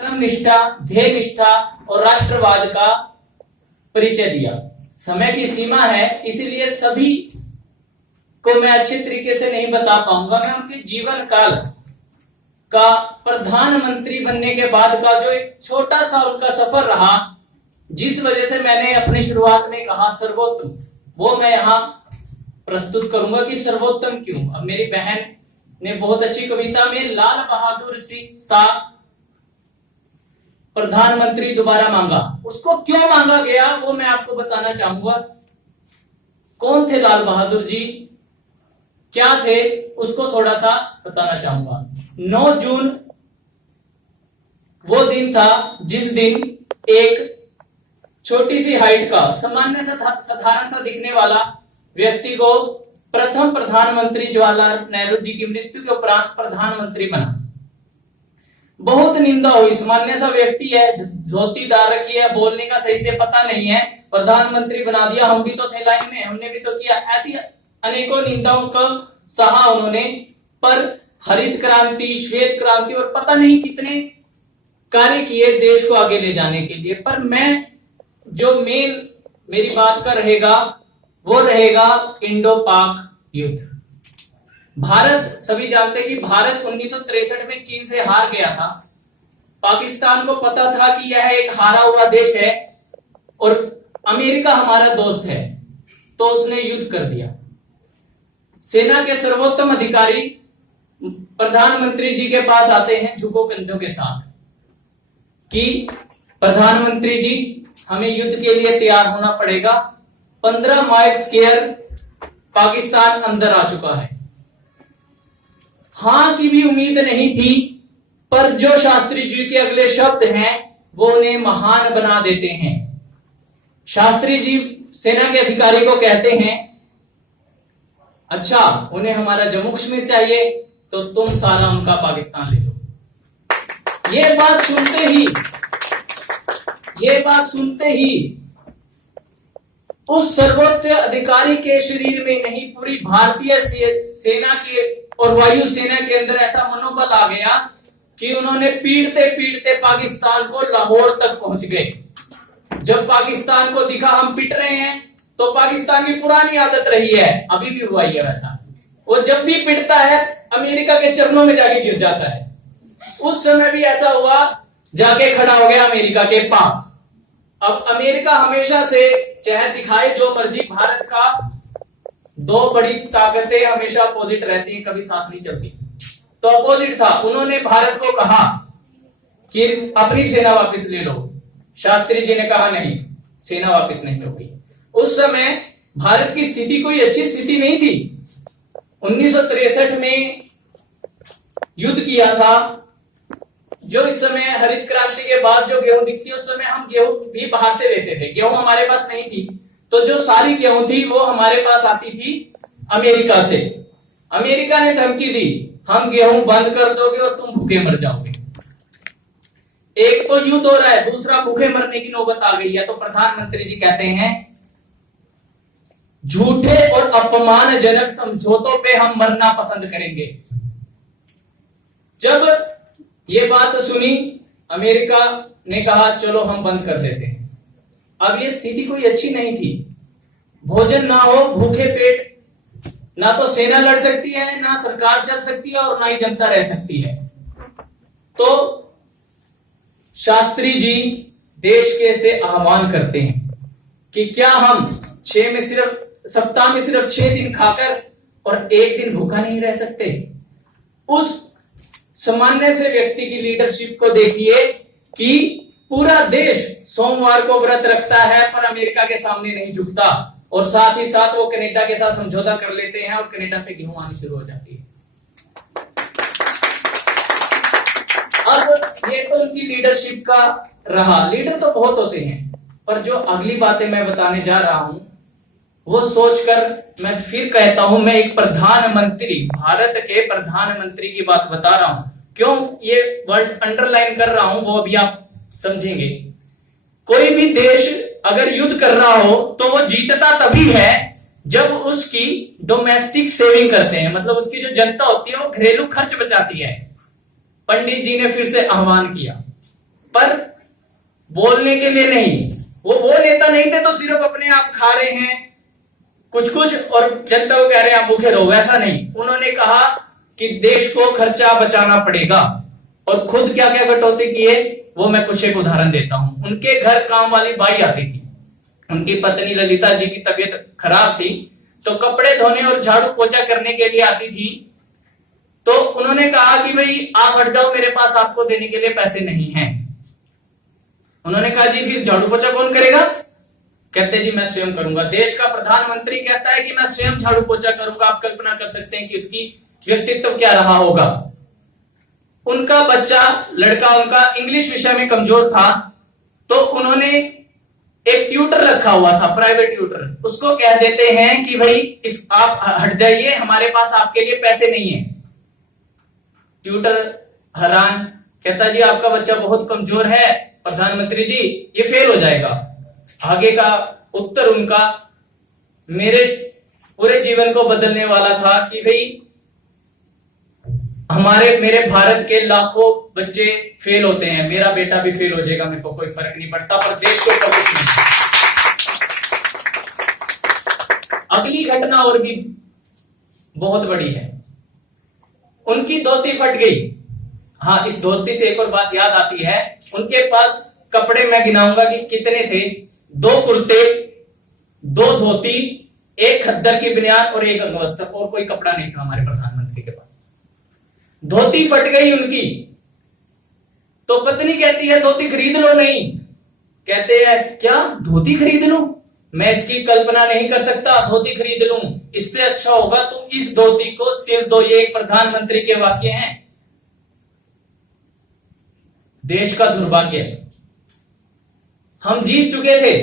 निष्ठा, ध्येय निष्ठा और राष्ट्रवाद का परिचय दिया। समय की सीमा है, इसीलिए सभी को मैं अच्छे तरीके से नहीं बता पाऊंगा। मैं उनके जीवन काल का, प्रधानमंत्री बनने के बाद का जो एक छोटा सा उनका सफर रहा, जिस वजह से मैंने अपनी शुरुआत में कहा सर्वोत्तम, वो मैं यहां प्रस्तुत करूंगा कि सर्वोत्तम क्यों। अब मेरी बहन ने बहुत अच्छी कविता में लाल बहादुर सा प्रधानमंत्री दोबारा मांगा, उसको क्यों मांगा गया वो मैं आपको बताना चाहूंगा। कौन थे लाल बहादुर जी, क्या थे, उसको थोड़ा सा बताना चाहूंगा। 9 जून वो दिन था जिस दिन एक छोटी सी हाइट का, सामान्य साधारण सा दिखने वाला व्यक्ति को प्रथम प्रधानमंत्री जवाहरलाल नेहरू जी की मृत्यु के उपरांत प्रधानमंत्री बना। बहुत निंदा हुई, सामान्य सा व्यक्ति है, धोती डाल रखी है, बोलने का सही से पता नहीं है, प्रधानमंत्री बना दिया, हम भी तो थे लाइन में, हमने भी तो किया। ऐसी अनेकों निंदाओं को सहा उन्होंने, पर हरित क्रांति, श्वेत क्रांति और पता नहीं कितने कार्य किए देश को आगे ले जाने के लिए। पर मैं जो मेरी बात का रहेगा वो रहेगा इंडो पाक युद्ध। भारत, सभी जानते हैं कि भारत 1963 में चीन से हार गया था। पाकिस्तान को पता था कि यह एक हारा हुआ देश है और अमेरिका हमारा दोस्त है, तो उसने युद्ध कर दिया। सेना के सर्वोत्तम अधिकारी प्रधानमंत्री जी के पास आते हैं झुको कंधों के साथ कि प्रधानमंत्री जी, हमें युद्ध के लिए तैयार होना पड़ेगा। 15 माइल स्क्वायर पाकिस्तान अंदर आ चुका है। हां की भी उम्मीद नहीं थी, पर जो शास्त्री जी के अगले शब्द हैं वो उन्हें महान बना देते हैं। शास्त्री जी सेना के अधिकारी को कहते हैं, अच्छा उन्हें हमारा जम्मू कश्मीर चाहिए तो तुम सारा उनका पाकिस्तान ले लो। ये बात सुनते ही उस सर्वोच्च अधिकारी के शरीर में नहीं, पूरी भारतीय सेना के और वायु सेना के अंदर ऐसा मनोबल आ गया कि उन्होंने पीटते पीटते पाकिस्तान को लाहौर तक पहुंच गए। जब पाकिस्तान को दिखा हम पिट रहे हैं, तो पाकिस्तान की पुरानी आदत रही है, अभी भी हुआ है वैसा, वो जब भी पिटता है अमेरिका के चरणों में जाके गिर जाता है। उस समय भी ऐसा हुआ, जाके खड़ा हो गया अमेरिका के पास। अब अमेरिका हमेशा से चाहे दिखाए जो मर्जी, भारत का दो बड़ी ताकतें हमेशा अपोजिट रहती हैं, कभी साथ नहीं चलती, तो अपोजिट था। उन्होंने भारत को कहा कि अपनी सेना वापस ले लो। शास्त्री जी ने कहा नहीं, सेना वापस नहीं होगी। उस समय भारत की स्थिति कोई अच्छी स्थिति नहीं थी। 1963 में युद्ध किया था। जो इस समय हरित क्रांति के बाद जो गेहूं दिखती है, उस समय हम गेहूं भी बाहर से लेते थे, गेहूं हमारे पास नहीं थी, तो जो सारी गेहूं थी वो हमारे पास आती थी अमेरिका से। अमेरिका ने धमकी दी, हम गेहूं बंद कर दोगे और तुम भूखे मर जाओगे। एक तो युद्ध हो रहा है, दूसरा भूखे मरने की नौबत आ गई है। तो प्रधानमंत्री जी कहते हैं, झूठे और अपमानजनक समझौतों पे हम मरना पसंद करेंगे। जब ये बात सुनी, अमेरिका ने कहा चलो हम बंद कर देते हैं। अब ये स्थिति कोई अच्छी नहीं थी, भोजन ना हो, भूखे पेट, ना तो सेना लड़ सकती है, ना सरकार चल सकती है और ना ही जनता रह सकती है। तो शास्त्री जी देश के से आह्वान करते हैं कि क्या हम सप्ताह में सिर्फ 6 दिन खाकर और 1 दिन भूखा नहीं रह सकते। उस सामान्य से व्यक्ति की लीडरशिप को देखिए कि पूरा देश सोमवार को व्रत रखता है पर अमेरिका के सामने नहीं झुकता, और साथ ही साथ वो कनाडा के साथ समझौता कर लेते हैं और कनाडा से गेहूं आनी शुरू हो जाती है। अब ये तो उनकी लीडरशिप का रहा। लीडर तो बहुत होते हैं, पर जो अगली बातें मैं बताने जा रहा हूं वो सोचकर मैं फिर कहता हूं, मैं एक प्रधानमंत्री, भारत के प्रधानमंत्री की बात बता रहा हूं। क्यों ये वर्ड अंडरलाइन कर रहा हूं वो अभी आप समझेंगे। कोई भी देश अगर युद्ध कर रहा हो तो वो जीतता तभी है जब उसकी डोमेस्टिक सेविंग करते हैं, मतलब उसकी जो जनता होती है वो घरेलू खर्च बचाती है। पंडित जी ने फिर से आह्वान किया पर बोलने के लिए नहीं। वो नेता नहीं थे तो सिर्फ अपने आप खा रहे हैं कुछ कुछ और जनता को कह रहे हैं आप भूखे रहो, वैसा नहीं। उन्होंने कहा कि देश को खर्चा बचाना पड़ेगा और खुद क्या क्या कटौती किए वो मैं कुछ एक उदाहरण देता हूं। उनके घर काम वाली बाई आती थी, उनकी पत्नी ललिता जी की तबीयत खराब थी तो कपड़े धोने और झाड़ू पोछा करने के लिए आती थी। तो उन्होंने कहा कि भाई आप हट जाओ, मेरे पास आपको देने के लिए पैसे नहीं हैं। उन्होंने कहा जी फिर झाड़ू पोछा कौन करेगा? कहते जी मैं स्वयं करूंगा। देश का प्रधानमंत्री कहता है कि मैं स्वयं झाड़ू पोछा करूंगा। आप कल्पना कर सकते हैं कि उसकी व्यक्तित्व क्या रहा होगा। उनका बच्चा लड़का उनका इंग्लिश विषय में कमजोर था तो उन्होंने एक ट्यूटर रखा हुआ था, प्राइवेट ट्यूटर। उसको कह देते हैं कि भाई आप हट जाइए, हमारे पास आपके लिए पैसे नहीं है। ट्यूटर हैरान, कहता जी आपका बच्चा बहुत कमजोर है प्रधानमंत्री जी, ये फेल हो जाएगा। आगे का उत्तर उनका मेरे पूरे जीवन को बदलने वाला था कि भाई मेरे भारत के लाखों बच्चे फेल होते हैं, मेरा बेटा भी फेल हो जाएगा, मेरे को कोई फर्क नहीं पड़ता, पर देश को ऊपर कुछ नहीं। अगली घटना और भी बहुत बड़ी है। उनकी धोती फट गई। हाँ, इस धोती से एक और बात याद आती है। उनके पास कपड़े मैं गिनाऊंगा कि कितने थे। 2 कुर्ते, 2 धोती, 1 खद्दर की बनियान और 1 अंगवस्त्र, और कोई कपड़ा नहीं था हमारे प्रधानमंत्री के पास। धोती फट गई उनकी तो पत्नी कहती है धोती खरीद लो। नहीं, कहते हैं क्या धोती खरीद लूं? मैं इसकी कल्पना नहीं कर सकता, धोती खरीद लूं। इससे अच्छा होगा तुम इस धोती को सिर दो। ये एक प्रधानमंत्री के वाक्य हैं। देश का दुर्भाग्य है, हम जीत चुके थे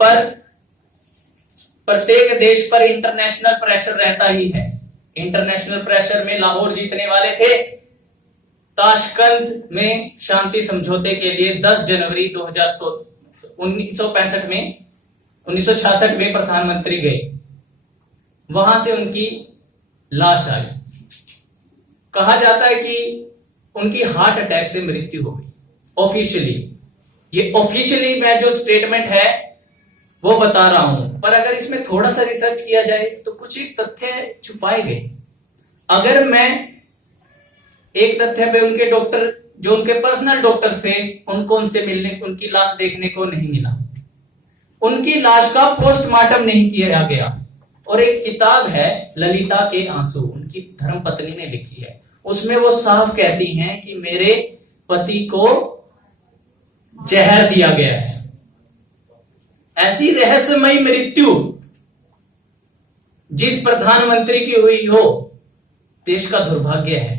पर प्रत्येक देश पर इंटरनेशनल प्रेशर रहता ही है। इंटरनेशनल प्रेशर में लाहौर जीतने वाले थे। ताशकंद में शांति समझौते के लिए 10 जनवरी 1966 में प्रधानमंत्री गए। वहां से उनकी लाश आई। कहा जाता है कि उनकी हार्ट अटैक से मृत्यु हो गई। ऑफिशियली, ये ऑफिशियली मैं जो स्टेटमेंट है वो बता रहा हूं, पर अगर इसमें थोड़ा सा रिसर्च किया जाए तो कुछ एक तथ्य छुपाए गए। अगर मैं एक तथ्य पे उनके डॉक्टर, जो उनके पर्सनल डॉक्टर थे, उनको उनसे मिलने, उनकी लाश देखने को नहीं मिला। उनकी लाश का पोस्टमार्टम नहीं किया गया। और एक किताब है ललिता के आंसू, उनकी धर्मपत्नी ने लिखी है। उसमें वो साफ कहती हैं कि मेरे पति को जहर दिया गया है। ऐसी रहस्यमयी मृत्यु जिस प्रधानमंत्री की हुई हो, देश का दुर्भाग्य है।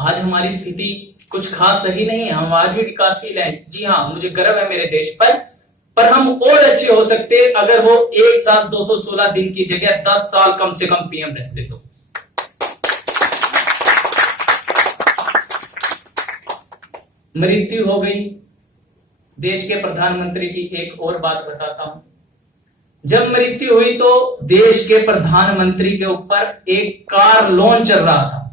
आज हमारी स्थिति कुछ खास सही नहीं है, हम आज भी विकासशील हैं। जी हाँ, मुझे गर्व है मेरे देश पर हम और अच्छे हो सकते अगर वो एक साथ 216 दिन की जगह 10 साल कम से कम पीएम रहते तो। मृत्यु हो गई देश के प्रधानमंत्री की। एक और बात बताता हूं, जब मृत्यु हुई तो देश के प्रधानमंत्री के ऊपर एक कार लोन चल रहा था।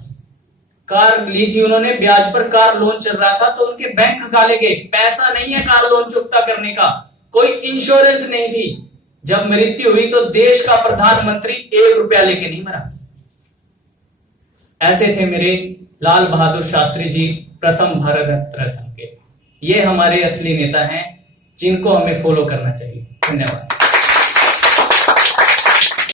कार ली थी उन्होंने, ब्याज पर कार लोन चल रहा था, तो उनके बैंक काले गए। पैसा नहीं है कार लोन चुकता करने का, कोई इंश्योरेंस नहीं थी। जब मृत्यु हुई तो देश का प्रधानमंत्री 1 रुपया लेके नहीं मरा। ऐसे थे मेरे लाल बहादुर शास्त्री जी, प्रथम भारत रत्न के। ये हमारे असली नेता हैं जिनको हमें फॉलो करना चाहिए। धन्यवाद।